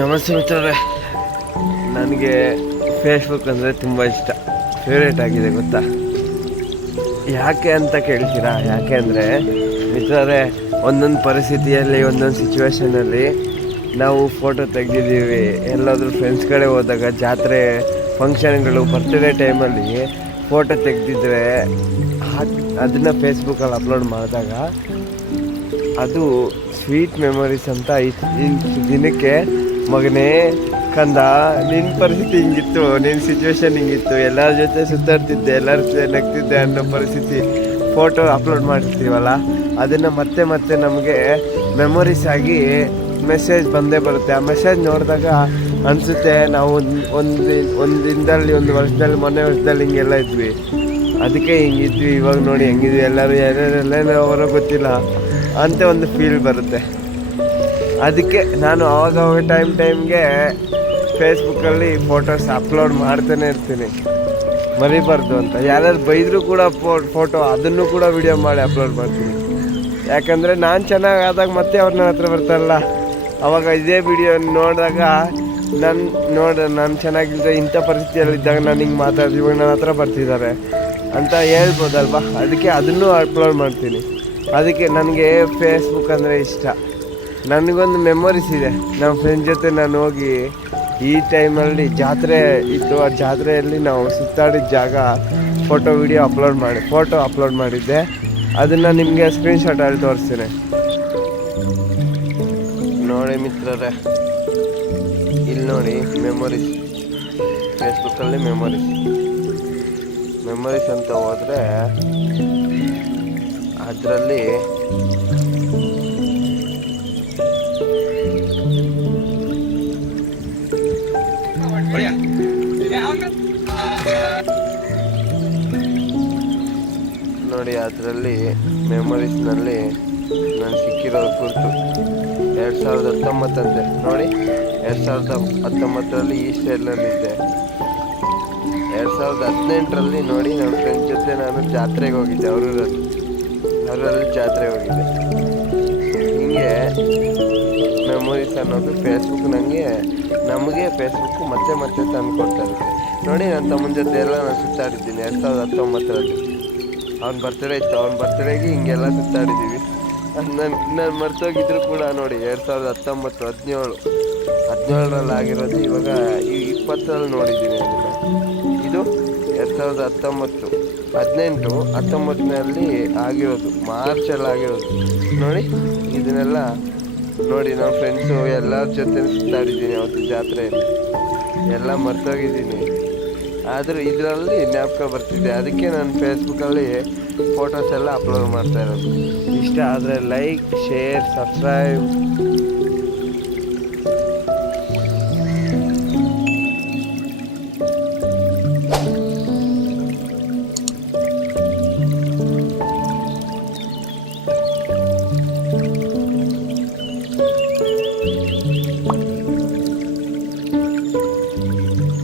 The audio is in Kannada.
ನಮಸ್ತೆ ಮಿತ್ರರೇ, ನನಗೆ ಫೇಸ್ಬುಕ್ ಅಂದರೆ ತುಂಬ ಇಷ್ಟ, ಫೇವ್ರೇಟ್ ಆಗಿದೆ ಗೊತ್ತಾ. ಯಾಕೆ ಅಂತ ಕೇಳ್ತೀರಾ? ಯಾಕೆ ಅಂದರೆ ಮಿತ್ರರೇ, ಒಂದೊಂದು ಪರಿಸ್ಥಿತಿಯಲ್ಲಿ ಒಂದೊಂದು ಸಿಚುವೇಷನಲ್ಲಿ ನಾವು ಫೋಟೋ ತೆಗೆದಿದ್ದೀವಿ. ಎಲ್ಲಾದರೂ ಫ್ರೆಂಡ್ಸ್ ಕಡೆ ಹೋದಾಗ, ಜಾತ್ರೆ ಫಂಕ್ಷನ್ಗಳು, ಬರ್ತ್ಡೇ ಟೈಮಲ್ಲಿ ಫೋಟೋ ತೆಗೆದಿದ್ರೆ ಅದನ್ನು ಫೇಸ್ಬುಕ್ಕಲ್ಲಿ ಅಪ್ಲೋಡ್ ಮಾಡಿದಾಗ ಅದು ಸ್ವೀಟ್ ಮೆಮೊರೀಸ್ ಅಂತ ದಿನಕ್ಕೆ ಮಗನೇ ಕಂದ, ನಿನ್ನ ಪರಿಸ್ಥಿತಿ ಹಿಂಗಿತ್ತು, ನಿನ್ನ ಸಿಚುವೇಶನ್ ಹಿಂಗಿತ್ತು, ಎಲ್ಲರ ಜೊತೆ ಸುತ್ತಾಡ್ತಿದ್ದೆ, ಎಲ್ಲರ ಜೊತೆ ನಗ್ತಿದ್ದೆ ಅನ್ನೋ ಪರಿಸ್ಥಿತಿ ಫೋಟೋ ಅಪ್ಲೋಡ್ ಮಾಡಿರ್ತೀವಲ್ಲ, ಅದನ್ನು ಮತ್ತೆ ಮತ್ತೆ ನಮಗೆ ಮೆಮೊರೀಸ್ ಆಗಿ ಮೆಸೇಜ್ ಬಂದೇ ಬರುತ್ತೆ. ಆ ಮೆಸೇಜ್ ನೋಡಿದಾಗ ಅನಿಸುತ್ತೆ ನಾವು ಒಂದು ದಿನದಲ್ಲಿ, ಒಂದು ವರ್ಷದಲ್ಲಿ, ಮೊನ್ನೆ ವರ್ಷದಲ್ಲಿ ಹಿಂಗೆಲ್ಲ ಇದ್ವಿ, ಅದಕ್ಕೆ ಹಿಂಗಿದ್ವಿ, ಇವಾಗ ನೋಡಿ ಹೆಂಗಿದ್ವಿ, ಎಲ್ಲರೂ ಏನೇನೆಲ್ಲ ಅವರೋ ಗೊತ್ತಿಲ್ಲ ಅಂತ ಒಂದು ಫೀಲ್ ಬರುತ್ತೆ. ಅದಕ್ಕೆ ನಾನು ಆವಾಗ ಟೈಮ್ಗೆ ಫೇಸ್ಬುಕ್ಕಲ್ಲಿ ಫೋಟೋಸ್ ಅಪ್ಲೋಡ್ ಮಾಡ್ತಾನೆ ಇರ್ತೀನಿ, ಮರಿಬಾರ್ದು ಅಂತ. ಯಾರ್ಯಾರು ಬೈದರೂ ಕೂಡ ಫೋಟೋ ಅದನ್ನು ಕೂಡ ವಿಡಿಯೋ ಮಾಡಿ ಅಪ್ಲೋಡ್ ಮಾಡ್ತೀನಿ. ಯಾಕಂದರೆ ನಾನು ಚೆನ್ನಾಗಿ ಆದಾಗ ಮತ್ತೆ ಅವ್ರು ನನ್ನ ಹತ್ರ ಬರ್ತಾರಲ್ಲ, ಆವಾಗ ಇದೇ ವಿಡಿಯೋ ನೋಡಿದಾಗ ನಾನು ಚೆನ್ನಾಗಿದ್ದರೆ, ಇಂಥ ಪರಿಸ್ಥಿತಿಯಲ್ಲಿದ್ದಾಗ ನಾನು ಹಿಂಗೆ ಮಾತಾಡ್ತೀವಿ, ಇವಾಗ ನನ್ನ ಹತ್ರ ಬರ್ತಿದ್ದಾರೆ ಅಂತ ಹೇಳ್ಬೋದಲ್ವ. ಅದಕ್ಕೆ ಅದನ್ನು ಅಪ್ಲೋಡ್ ಮಾಡ್ತೀನಿ. ಅದಕ್ಕೆ ನನಗೆ ಫೇಸ್ಬುಕ್ ಅಂದರೆ ಇಷ್ಟ. ನನಗೊಂದು ಮೆಮೊರೀಸ್ ಇದೆ, ನಮ್ಮ ಫ್ರೆಂಡ್ ಜೊತೆ ನಾನು ಹೋಗಿ ಈ ಟೈಮಲ್ಲಿ ಜಾತ್ರೆ ಇತ್ತು, ಆ ಜಾತ್ರೆಯಲ್ಲಿ ನಾವು ಸುತ್ತಾಡಿದ ಜಾಗ ಫೋಟೋ ಅಪ್ಲೋಡ್ ಮಾಡಿದ್ದೆ. ಅದನ್ನು ನಿಮಗೆ ಸ್ಕ್ರೀನ್ಶಾಟಲ್ಲಿ ತೋರಿಸ್ತೀನಿ ನೋಡಿ ಮಿತ್ರರೇ. ಇಲ್ಲಿ ನೋಡಿ ಮೆಮೊರೀಸ್, ಫೇಸ್ಬುಕ್ಕಲ್ಲಿ ಮೆಮೊರೀಸ್ ಅಂತ ಹೋದರೆ ಅದರಲ್ಲಿ ನೋಡಿ, ಅದರಲ್ಲಿ ಮೆಮೊರೀಸ್ನಲ್ಲಿ ನಾನು ಸಿಕ್ಕಿರೋ ಕುರಿತು 2019 ಅಂತೆ ನೋಡಿ. 2019ರಲ್ಲಿ ಈ ಸ್ಟೈಲಲ್ಲಿದ್ದೆ. 2018ರಲ್ಲಿ ನೋಡಿ, ನನ್ನ ಫ್ರೆಂಡ್ ಜೊತೆ ನಾನು ಜಾತ್ರೆಗೆ ಹೋಗಿದ್ದೆ, ಅವರಲ್ಲಿ ಜಾತ್ರೆಗೆ ಹೋಗಿದ್ದೆ. ಹೀಗೆ ಮೆಮೊರೀಸ್ ಅನ್ನೋದು ನಮಗೆ ಫೇಸ್ಬುಕ್ಕು ಮತ್ತೆ ಮತ್ತೆ ತಂದು ಕೊಡ್ತಾ ಇರುತ್ತೆ ನೋಡಿ. ನನ್ನ ತಮ್ಮನ ಜೊತೆ ಎಲ್ಲ ನಾನು ಸುತ್ತಾಡಿದ್ದೀನಿ 2019ರಲ್ಲಿ. ಅವ್ನ ಬರ್ತ್ಡೇ ಇತ್ತು, ಅವ್ನ ಬರ್ತ್ಡೇಗೆ ಹಿಂಗೆಲ್ಲ ಸುತ್ತಾಡಿದ್ದೀವಿ. ನಾನು ಮರ್ತೋಗಿದ್ರು ಕೂಡ ನೋಡಿ, 2017ರಲ್ಲಿ ಆಗಿರೋದು ಇವಾಗ 20ರಲ್ಲಿ ನೋಡಿದ್ದೀನಿ ಅದನ್ನು. ಇದು 2019, 19ನಲ್ಲಿ ಆಗಿರೋದು, ಮಾರ್ಚಲ್ಲಿ ಆಗಿರೋದು ನೋಡಿ. ಇದನ್ನೆಲ್ಲ ನೋಡಿ, ನಮ್ಮ ಫ್ರೆಂಡ್ಸು ಎಲ್ಲರ ಜೊತೆ ಸುತ್ತಾಡಿದ್ದೀನಿ ಅವತ್ತು ಜಾತ್ರೆಯಲ್ಲಿ, ಎಲ್ಲ ಮರ್ತೋಗಿದ್ದೀನಿ. ಆದರೂ ಇದರಲ್ಲಿ ಜ್ಞಾಪಕ ಬರ್ತಿದ್ದೆ. ಅದಕ್ಕೆ ನಾನು ಫೇಸ್ಬುಕ್ಕಲ್ಲಿ ಫೋಟೋಸ್ ಎಲ್ಲ ಅಪ್ಲೋಡ್ ಮಾಡ್ತಾ ಇರೋದು. ಇಷ್ಟ ಆದರೆ ಲೈಕ್, ಶೇರ್, ಸಬ್ಸ್ಕ್ರೈಬ್